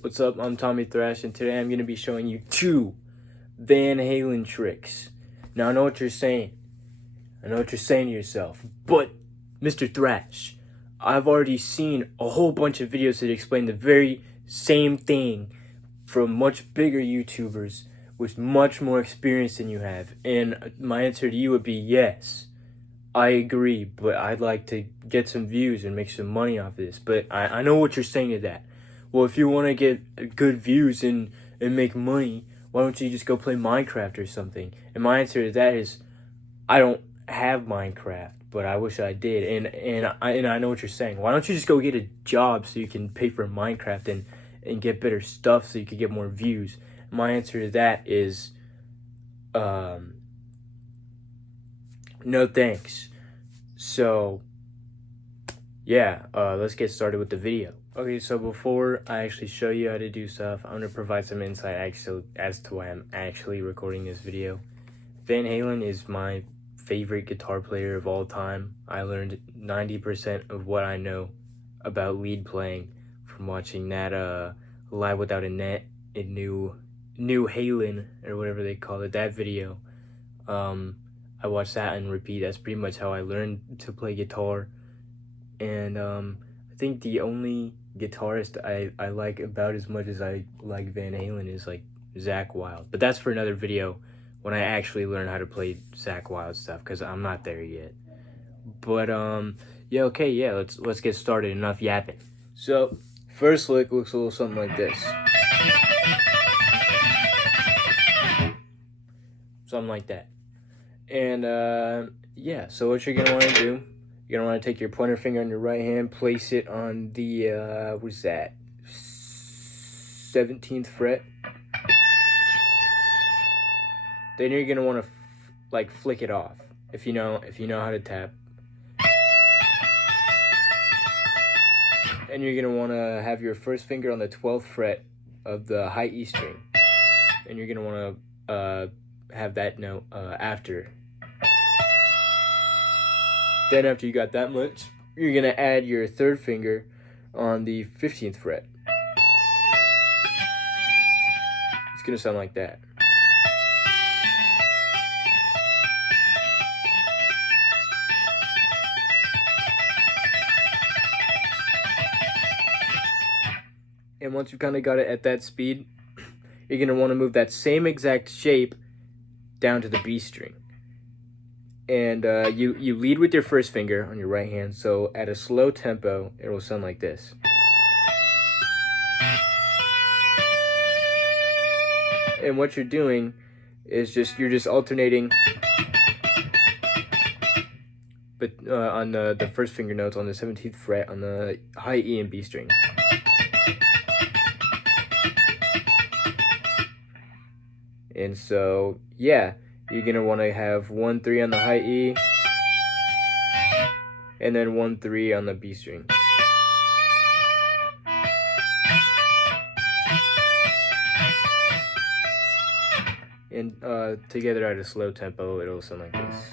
What's up? I'm Tommy Thrash, and today I'm going to be showing you 2 Van Halen tricks. Now, I know what you're saying. I know what you're saying to yourself. But, Mr. Thrash, I've already seen a whole bunch of videos that explain the very same thing from much bigger YouTubers with much more experience than you have. And my answer to you would be yes. I agree, but I'd like to get some views and make some money off of this. But I know what you're saying to that. Well, if you want to get good views and make money, why don't you just go play Minecraft or something? And my answer to that is, I don't have Minecraft, but I wish I did. And I know what you're saying. Why don't you just go get a job so you can pay for Minecraft and get better stuff so you can get more views? My answer to that is, no thanks. So, yeah, let's get started with the video. Okay, so before I actually show you how to do stuff, I'm going to provide some insight as to why I'm actually recording this video. Van Halen is my favorite guitar player of all time. I learned 90% of what I know about lead playing from watching that Live Without a Net in New Halen, or whatever they call it, that video. I watched that and repeat. That's pretty much how I learned to play guitar. And I think the only guitarist I like about as much as I like Van Halen is like Zakk Wylde. But that's for another video when I actually learn how to play Zakk Wylde stuff, because I'm not there yet. But yeah, okay, yeah, let's get started. Enough yapping. So first lick looks a little something like this. Something like that. And yeah, so what you're gonna want to do, you're gonna want to take your pointer finger on your right hand, place it on the what's that, 17th fret. Then you're gonna want to like flick it off if you know how to tap. And you're gonna want to have your first finger on the 12th fret of the high E string, and you're gonna want to have that note after. Then after you got that much, you're gonna add your third finger on the 15th fret. It's gonna sound like that. And once you kind of got it at that speed, you're gonna want to move that same exact shape down to the B string. And you lead with your first finger on your right hand, so at a slow tempo, it will sound like this. And what you're doing is you're just alternating, but on the first finger notes on the 17th fret on the high E and B string. And so, yeah, you're going to want to have 1-3 on the high E, and then 1-3 on the B string. And together at a slow tempo, it'll sound like this.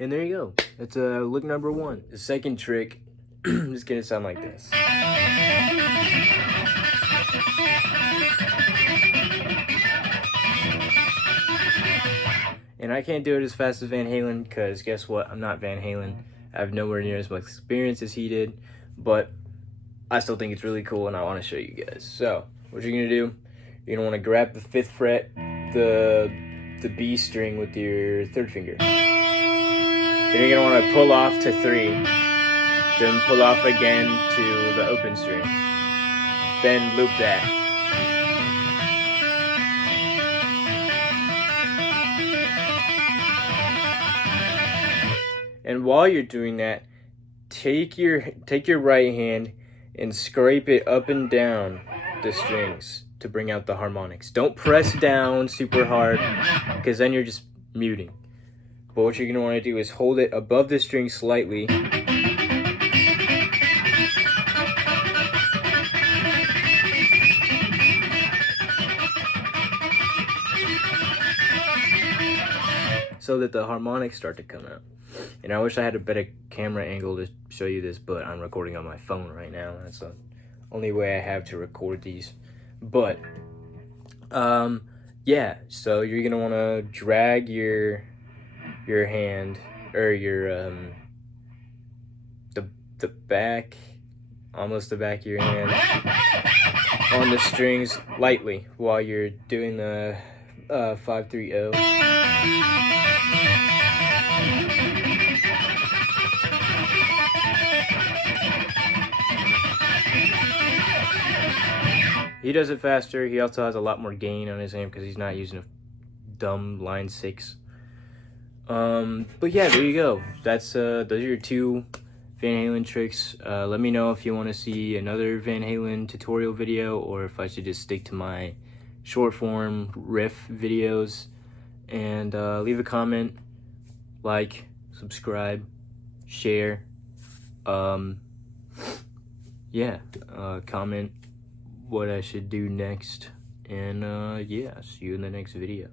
And there you go. That's lick number 1. The second trick is gonna sound like this. And I can't do it as fast as Van Halen, because guess what? I'm not Van Halen. I have nowhere near as much experience as he did, but I still think it's really cool and I want to show you guys. So what you're gonna do, you're gonna want to grab the 5th fret, the B string with your third finger. Then you're going to want to pull off to 3, then pull off again to the open string, then loop that. And while you're doing that, take your right hand and scrape it up and down the strings to bring out the harmonics. Don't press down super hard, because then you're just muting. But what you're going to want to do is hold it above the string slightly. so that the harmonics start to come out. And I wish I had a better camera angle to show you this, but I'm recording on my phone right now. That's the only way I have to record these. But yeah, so you're gonna want to drag your hand, or your the back, almost the back of your hand, on the strings lightly while you're doing the 5-3-0. He does it faster. He also has a lot more gain on his amp because he's not using a dumb line 6. But yeah, there you go. That's those are your 2 Van Halen tricks. Let me know if you want to see another Van Halen tutorial video, or if I should just stick to my short form riff videos. And leave a comment, like, subscribe, share. Yeah, comment what I should do next. And yeah, see you in the next video.